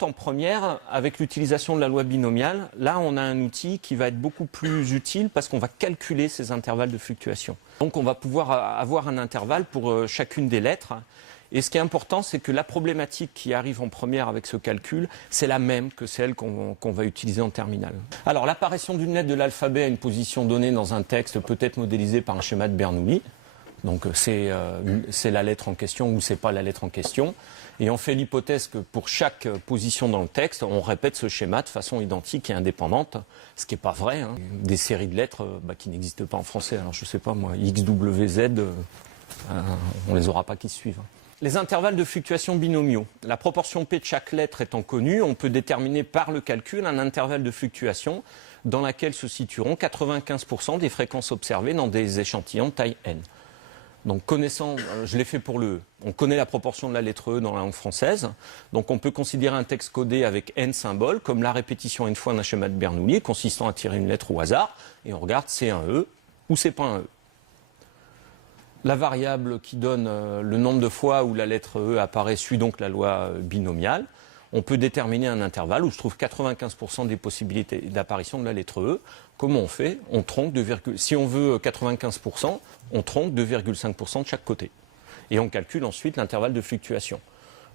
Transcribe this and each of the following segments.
En première, avec l'utilisation de la loi binomiale, là on a un outil qui va être beaucoup plus utile parce qu'on va calculer ces intervalles de fluctuation. Donc on va pouvoir avoir un intervalle pour chacune des lettres. Et ce qui est important, c'est que la problématique qui arrive en première avec ce calcul, c'est la même que celle qu'on va utiliser en terminale. Alors l'apparition d'une lettre de l'alphabet à une position donnée dans un texte peut être modélisée par un schéma de Bernoulli. Donc c'est la lettre en question ou c'est pas la lettre en question. Et on fait l'hypothèse que pour chaque position dans le texte, on répète ce schéma de façon identique et indépendante, ce qui n'est pas vrai. Hein. Des séries de lettres qui n'existent pas en français. Alors je sais pas moi, X, W, Z, on les aura pas qui suivent. Les intervalles de fluctuation binomiaux. La proportion P de chaque lettre étant connue, on peut déterminer par le calcul un intervalle de fluctuation dans laquelle se situeront 95% des fréquences observées dans des échantillons de taille n. Donc connaissant, je l'ai fait pour le E, on connaît la proportion de la lettre E dans la langue française, donc on peut considérer un texte codé avec n symboles comme la répétition n fois d'un schéma de Bernoulli consistant à tirer une lettre au hasard, et on regarde c'est un E ou c'est pas un E. La variable qui donne le nombre de fois où la lettre E apparaît suit donc la loi binomiale. On peut déterminer un intervalle où je trouve 95% des possibilités d'apparition de la lettre E. Comment on fait? On tronque si on veut 95%, on tronque 2,5% de chaque côté. Et on calcule ensuite l'intervalle de fluctuation.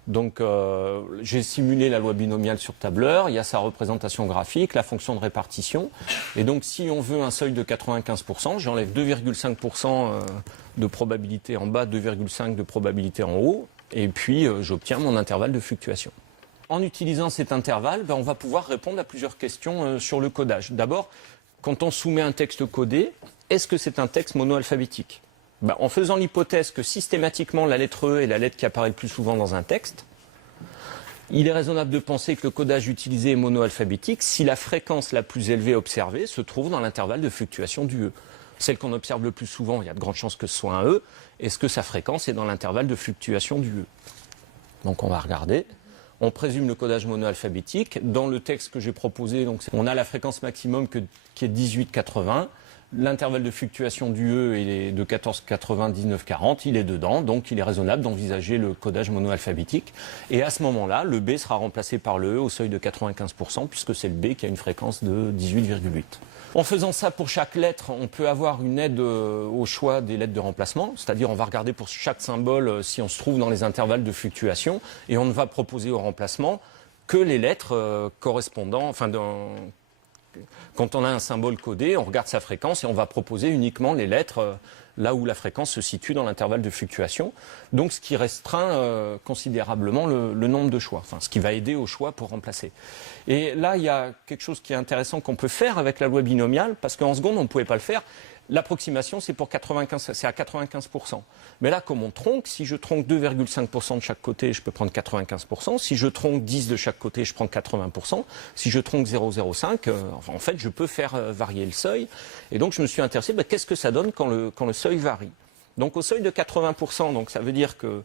Donc j'ai simulé la loi binomiale sur tableur, il y a sa représentation graphique, la fonction de répartition. Et donc si on veut un seuil de 95%, j'enlève 2,5% de probabilité en bas, 2,5% de probabilité en haut, et puis j'obtiens mon intervalle de fluctuation. En utilisant cet intervalle, on va pouvoir répondre à plusieurs questions sur le codage. D'abord, quand on soumet un texte codé, est-ce que c'est un texte monoalphabétique? En faisant l'hypothèse que systématiquement la lettre E est la lettre qui apparaît le plus souvent dans un texte, il est raisonnable de penser que le codage utilisé est monoalphabétique si la fréquence la plus élevée observée se trouve dans l'intervalle de fluctuation du E. Celle qu'on observe le plus souvent, il y a de grandes chances que ce soit un E. Est-ce que sa fréquence est dans l'intervalle de fluctuation du E? Donc on va regarder. On présume le codage monoalphabétique. Dans le texte que j'ai proposé, donc, on a la fréquence maximum qui est 18,80. L'intervalle de fluctuation du E est de 14,80, 19,40. Il est dedans, donc il est raisonnable d'envisager le codage monoalphabétique. Et à ce moment-là, le B sera remplacé par le E au seuil de 95%, puisque c'est le B qui a une fréquence de 18,8. En faisant ça pour chaque lettre, on peut avoir une aide au choix des lettres de remplacement, c'est-à-dire on va regarder pour chaque symbole si on se trouve dans les intervalles de fluctuation, et on ne va proposer au remplacement que les lettres correspondant, quand on a un symbole codé, on regarde sa fréquence et on va proposer uniquement les lettres là où la fréquence se situe dans l'intervalle de fluctuation. Donc ce qui restreint considérablement le nombre de choix, ce qui va aider au choix pour remplacer. Et là, il y a quelque chose qui est intéressant qu'on peut faire avec la loi binomiale, parce qu'en seconde, on ne pouvait pas le faire. L'approximation, c'est à 95%. Mais là, comme on tronque, si je tronque 2,5% de chaque côté, je peux prendre 95%. Si je tronque 10 de chaque côté, je prends 80%. Si je tronque 0,05, en fait, je peux faire varier le seuil. Et donc, je me suis intéressé, qu'est-ce que ça donne quand le seuil varie? Donc, au seuil de 80%, donc, ça veut dire que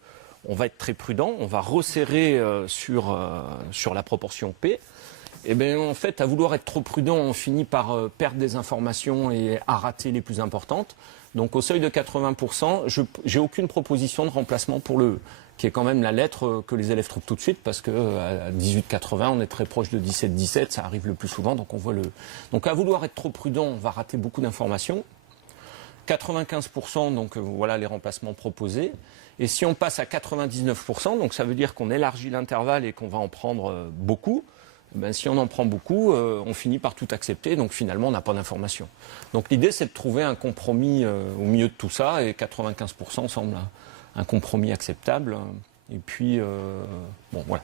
on va être très prudent, on va resserrer sur la proportion P. Et bien en fait, à vouloir être trop prudent, on finit par perdre des informations et à rater les plus importantes. Donc au seuil de 80%, j'ai aucune proposition de remplacement pour le E, qui est quand même la lettre que les élèves trouvent tout de suite, parce qu'à 18,80, on est très proche de 17,17, ça arrive le plus souvent, donc on voit le E. Donc à vouloir être trop prudent, on va rater beaucoup d'informations. 95%, donc voilà les remplacements proposés. Et si on passe à 99%, donc ça veut dire qu'on élargit l'intervalle et qu'on va en prendre beaucoup. Si on en prend beaucoup, on finit par tout accepter, donc finalement on n'a pas d'informations. Donc l'idée c'est de trouver un compromis au milieu de tout ça, et 95% semble un compromis acceptable. Et puis, bon voilà.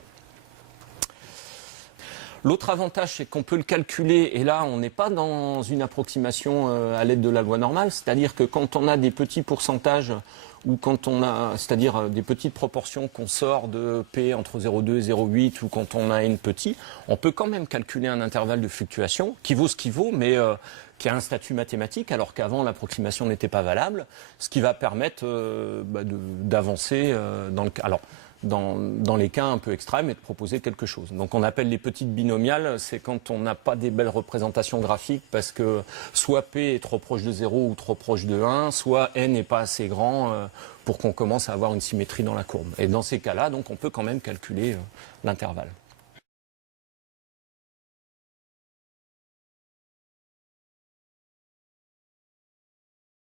L'autre avantage, c'est qu'on peut le calculer, et là on n'est pas dans une approximation à l'aide de la loi normale, c'est-à-dire que quand on a des petits pourcentages, ou quand on a, c'est-à-dire des petites proportions qu'on sort de P entre 0,2 et 0,8, ou quand on a N petit, on peut quand même calculer un intervalle de fluctuation qui vaut ce qu'il vaut, mais qui a un statut mathématique, alors qu'avant l'approximation n'était pas valable, ce qui va permettre d'avancer dans le cas. Alors, dans les cas un peu extrêmes et de proposer quelque chose. Donc on appelle les petites binomiales, c'est quand on n'a pas des belles représentations graphiques parce que soit P est trop proche de 0 ou trop proche de 1, soit N n'est pas assez grand pour qu'on commence à avoir une symétrie dans la courbe. Et dans ces cas-là, donc on peut quand même calculer l'intervalle.